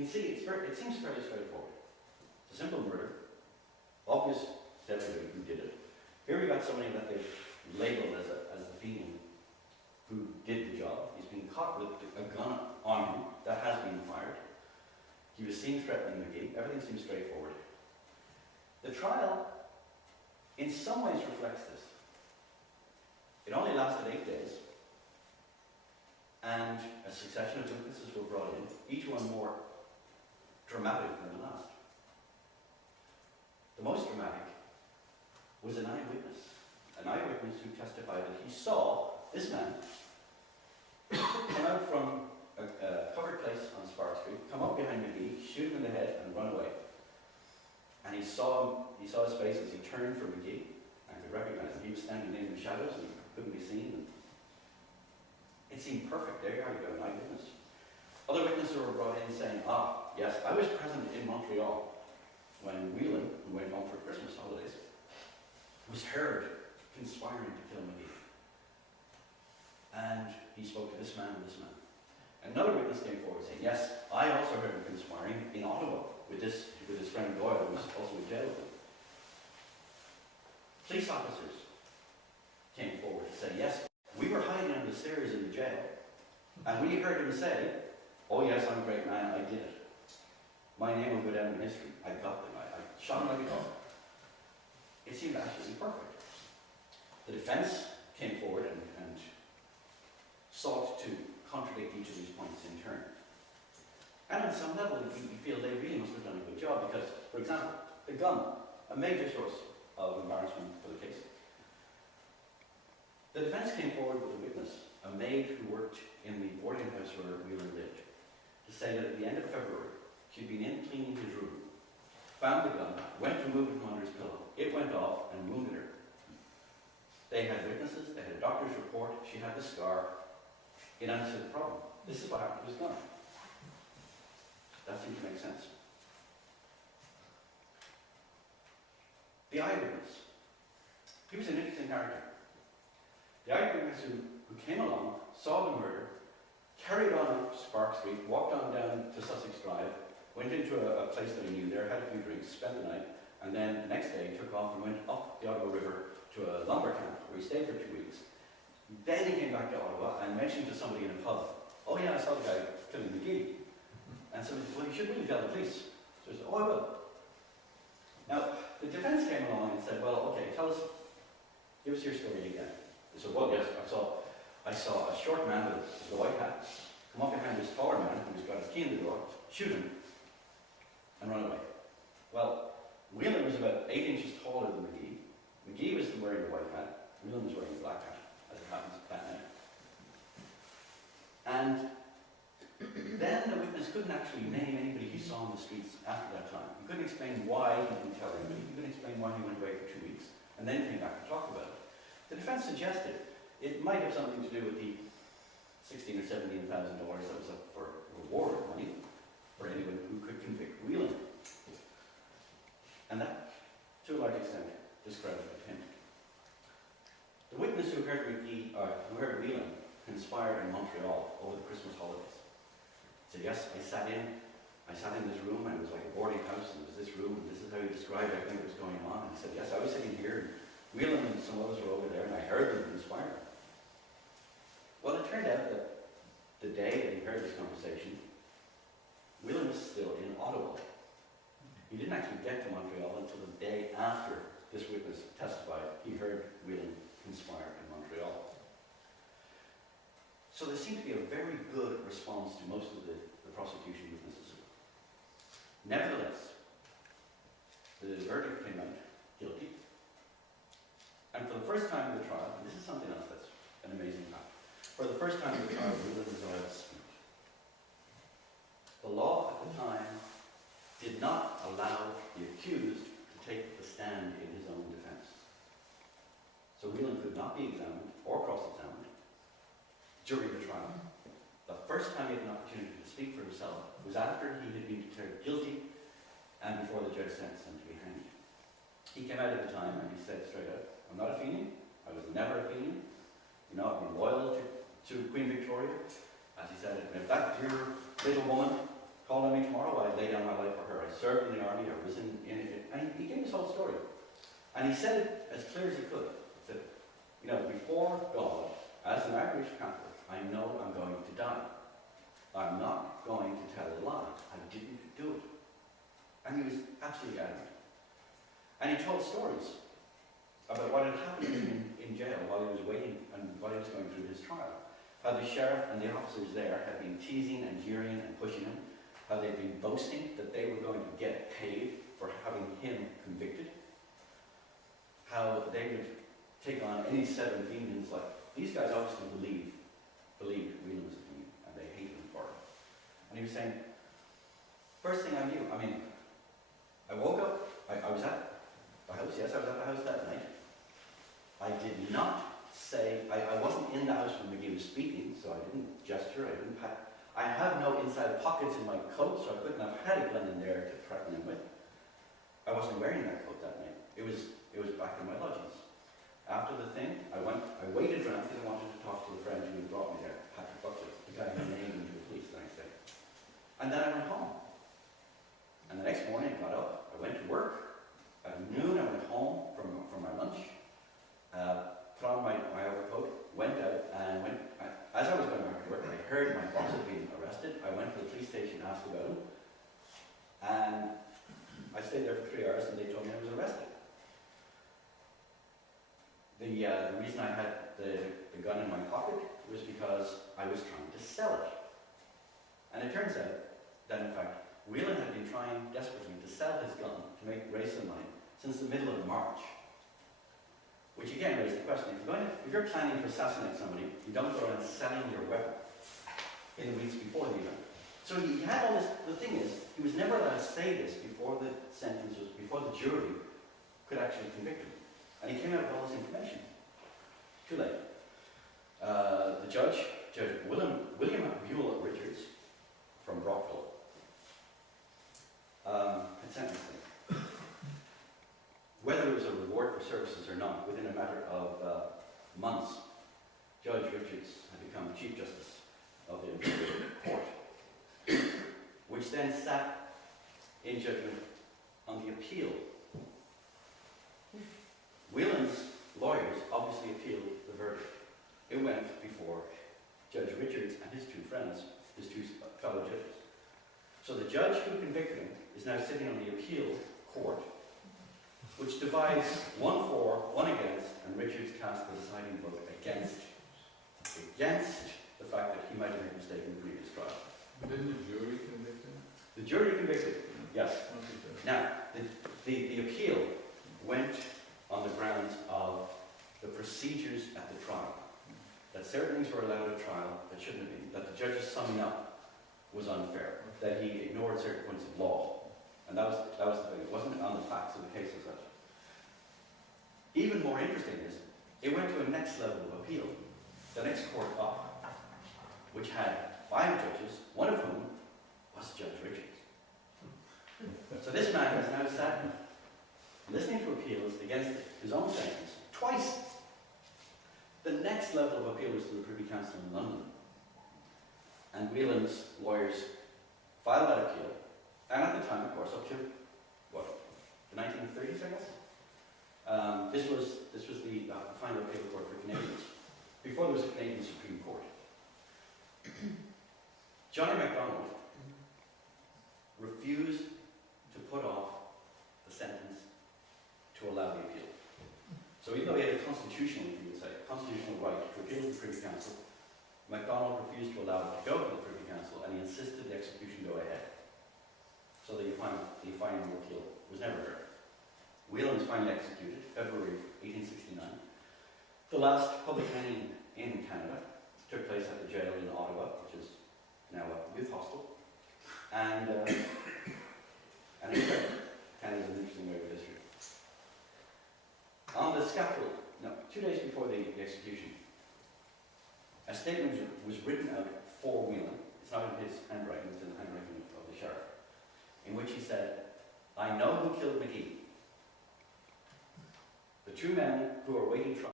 You can see it seems fairly straightforward. It's a simple murder, obvious to everybody who did it. Here we got somebody that they've labelled as the fiend who did the job. He's been caught with a gun on him that has been fired. He was seen threatening McGee. Everything seems straightforward. The trial, in some ways, reflects this. It only lasted 8 days, and a succession of witnesses were brought in, each one more dramatic than the last. The most dramatic was an eyewitness who testified that he saw this man come out from a covered place on Spark Street, come up behind McGee, shoot him in the head, and run away. And he saw his face as he turned from McGee, and could recognize him. He was standing in the shadows and couldn't be seen. It seemed perfect. There you are, you got an eyewitness. Other witnesses were brought in saying, yes, I was present in Montreal when Whelan, who went home for Christmas holidays, was heard conspiring to kill McGee. And he spoke to this man and this man. Another witness came forward saying, yes, I also heard him conspiring in Ottawa with his friend Doyle, who was also in jail with him. Police officers came forward to say, yes, we were hiding under the stairs in the jail, and we heard him say, oh yes, I'm a great man, I did it. My name will go down in history. I got them. I shot him like a dog. It seemed absolutely perfect. The defense came forward and sought to contradict each of these points in turn. And on some level, we feel they really must have done a good job because, for example, the gun, a major source of embarrassment for the case. The defense came forward with a witness, a maid who worked in the boarding house where Whelan lived, to say that at the end of February, she'd been in cleaning his room, found the gun, went to move it from under his pillow. It went off and wounded her. They had witnesses, they had a doctor's report, she had the scar. It answered the problem. This is what happened to his gun. That seemed to make sense. The eyewitness. He was an interesting character. The eyewitness who came along, saw the murder, carried on up Spark Street, walked on down to Sussex Drive, went into a place that he knew there, had a few drinks, spent the night, and then the next day took off and went up the Ottawa River to a lumber camp where he stayed for 2 weeks. Then he came back to Ottawa and mentioned to somebody in a pub, oh yeah, I saw the guy killing McGee. And somebody said, well, you should really tell the police. So he said, oh, I will. Now, the defense came along and said, well, okay, give us your story again. They said, well, yes, I saw a short man with a white hat come up behind this taller man who's got his key in the door, shoot him, and run away. Well, Whelan was about 8 inches taller than McGee. McGee was wearing a white hat. Whelan was wearing a black hat, as it happens that night. And then the witness couldn't actually name anybody he saw on the streets after that time. He couldn't explain why he didn't tell anybody. He couldn't explain why he went away for 2 weeks, and then came back to talk about it. The defense suggested it might have something to do with the $16,000 or $17,000 that was up for reward money for anyone who could convict Whelan. And that, to a large extent, discredited him. The witness who heard Whelan conspired in Montreal over the Christmas holidays said, yes, I sat in this room, and it was like a boarding house, and it was this room, and this is how he described everything that was going on. And he said, yes, I was sitting here, and Whelan and some others were over there, and I heard them conspire. Well, it turned out that the day that he heard this conversation, Whelan was still in Ottawa. He didn't actually get to Montreal until the day after this witness testified. He heard Whelan conspire in Montreal. So there seemed to be a very good response to most of the prosecution witnesses. Nevertheless, the verdict came out guilty. And for the first time in the trial, and this is something else that's an amazing fact, for the first time in the trial, Whelan was allowed to speak. The law at the time did not allow the accused to take the stand in his own defense. So Whelan could not be examined or cross-examined during the trial. The first time he had an opportunity to speak for himself was after he had been declared guilty and before the judge sentenced him to be hanged. He came out at the time and he said straight out, I'm not a Fenian. I was never a Fenian. You know, I've been loyal to Queen Victoria, as he said it. And if that dear little woman called on me tomorrow, I'd lay down my life for her. I served in the army, I was in it. And he gave his whole story. And he said it as clear as he could. He said, you know, before God, as an Irish Catholic, I know I'm going to die. I'm not going to tell a lie. I didn't do it. And he was absolutely adamant. And he told stories about what had happened to him in jail while he was waiting and while he was going through his trial. How the sheriff and the officers there had been teasing and jeering and pushing him. How they'd been boasting that they were going to get paid for having him convicted. How they would take on any set of demons. Like, these guys obviously believed Whelan was a demon, and they hated him for it. And he was saying, first thing I knew, I mean, I woke up, I was at the house, yes, I was at the house that night. I did not say, I wasn't in the house when McGee was speaking, so I didn't gesture, I didn't pat. I have no inside pockets in my coat, so I couldn't have had a gun in there to threaten him with. I wasn't wearing that coat that night. It was back in my lodgings. After the thing, I waited around because I wanted to talk to the friend who had brought me there, Patrick Buckley, the guy who named him to the police the next day. And then I went home. And the next morning I got up, I went to work. At noon I went home from my lunch, put on my overcoat, went out, and as I was going back to work, I heard my boss had been arrested. I went to the police station, asked about him, and I stayed there for 3 hours and they told me I was arrested. The reason I had the gun in my pocket was because I was trying to sell it. And it turns out that, in fact, Whelan had been trying desperately to sell his gun to raise some money since the middle of March. Which again raised the question, if you're planning to assassinate somebody, you don't go around selling your weapon in the weeks before the event. So he had all this. The thing is, he was never allowed to say this before the sentence was, before the jury could actually convict him. And he came out with all this information. Too late. The Judge William Buell Richards from Brockville, had sentenced him. Whether it was a reward for services or not, within a matter of months, Judge Richards had become Chief Justice of the Imperial Court, which then sat in judgment on the appeal. Whelan's lawyers obviously appealed the verdict. It went before Judge Richards and his two friends, his two fellow judges. So the judge who convicted him is now sitting on the appeal court, which divides 1 for, 1 against, and Richards cast the deciding vote against the fact that he might have made a mistake in the previous trial. But didn't the jury convict him? The jury convicted, yes. Now, the appeal went on the grounds of the procedures at the trial. That certain things were allowed at trial that shouldn't have been. That the judge's summing up was unfair. That he ignored certain points of law. And that was the thing. It wasn't on the facts of the case as such. Even more interesting is, it went to a next level of appeal. The next court up, which had 5 judges, one of whom was Judge Richards. So this man has now sat listening to appeals against his own sentence twice. The next level of appeal was to the Privy Council in London. And Whelan's lawyers filed that appeal. And at the time, of course, up to, what, the 1930s, I guess? This was the final appeal court for Canadians. Before there was a Canadian Supreme Court. Johnny MacDonald refused to put off the sentence to allow the appeal. So even though he had a constitutional, you would say, constitutional right to appeal to the Privy Council, MacDonald refused to allow it to go to the Privy Council, and he insisted the execution go ahead. So the final appeal was never heard. Whelan was finally executed, February 1869. The last public hanging in Canada took place at the jail in Ottawa, which is now a youth hostel. And Canada's an interesting way of history. On the scaffold, 2 days before the execution, a statement was written out for Whelan. It's not in his handwriting, it's in the handwriting of the sheriff, in which he said, "I know who killed McGee. The 2 men who are waiting trial